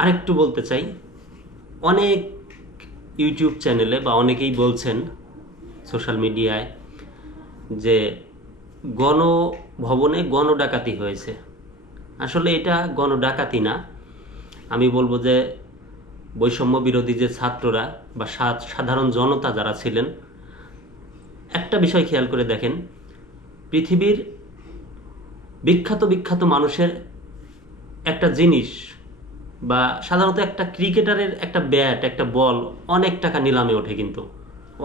আরেকটু বলতে চাই, অনেক ইউটিউব চ্যানেলে বা অনেকেই বলছেন সোশ্যাল মিডিয়ায় যে গণভবনে গণডাকাতি হয়েছে। আসলে এটা গণডাকাতি না, আমি বলবো যে বৈষম্য বিরোধী যে ছাত্ররা বা সাধারণ জনতা যারা ছিলেন, একটা বিষয় খেয়াল করে দেখেন, পৃথিবীর বিখ্যাত বিখ্যাত মানুষের একটা জিনিস বা সাধারণত একটা ক্রিকেটারের একটা ব্যাট, একটা বল অনেক টাকা নিলামে ওঠে, কিন্তু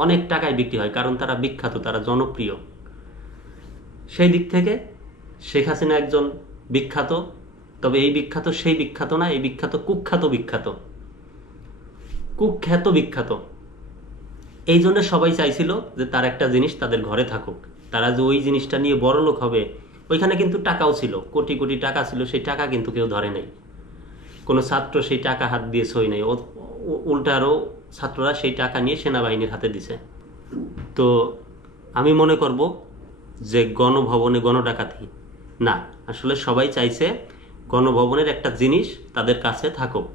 অনেক টাকায় বিক্রি হয়, কারণ তারা বিখ্যাত, তারা জনপ্রিয়। সেই দিক থেকে শেখ হাসিনা একজন বিখ্যাত, তবে এই বিখ্যাত সেই বিখ্যাত না, এই বিখ্যাত কুখ্যাত বিখ্যাত, কুখ্যাত বিখ্যাত। এই জন্য সবাই চাইছিল যে তার একটা জিনিস তাদের ঘরে থাকুক, তারা যে ওই জিনিসটা নিয়ে বড়লোক হবে। ওইখানে কিন্তু টাকাও ছিল, কোটি কোটি টাকা ছিল, সেই টাকা কিন্তু কেউ ধরে নাই, কোনো ছাত্র সেই টাকা হাত দিয়ে সই নাই, উল্টা আরও ছাত্ররা সেই টাকা নিয়ে সেনাবাহিনীর হাতে দিছে। তো আমি মনে করব যে গণভবনে গণডাকাতি না, আসলে সবাই চাইছে গণভবনের একটা জিনিস তাদের কাছে থাকুক,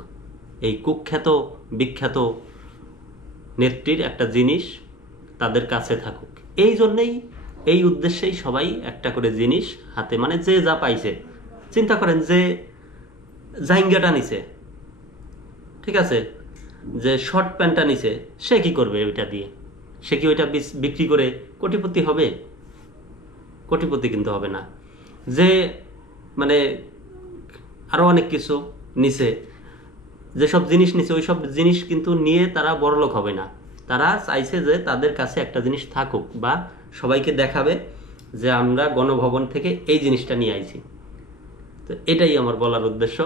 এই কুখ্যাত বিখ্যাত নেত্রীর একটা জিনিস তাদের কাছে থাকুক। এই জন্যেই, এই উদ্দেশ্যেই সবাই একটা করে জিনিস হাতে, মানে যে যা পাইছে, চিন্তা করেন যে জাইঙ্গাটা নিছে, ঠিক আছে, যে শর্ট প্যান্টটা নিছে, সে কি করবে ওইটা দিয়ে? সে কি ওইটা বিক্রি করে কোটিপতি হবে? কোটিপতি কিন্তু হবে না। যে মানে আরো অনেক কিছু নিছে, যেসব জিনিস নিছে ওই সব জিনিস কিন্তু নিয়ে তারা বড়লোক হবে না। তারা চাইছে যে তাদের কাছে একটা জিনিস থাকুক, বা সবাইকে দেখাবে যে আমরা গণভবন থেকে এই জিনিসটা নিয়ে আইছি। তো এটাই আমার বলার উদ্দেশ্য।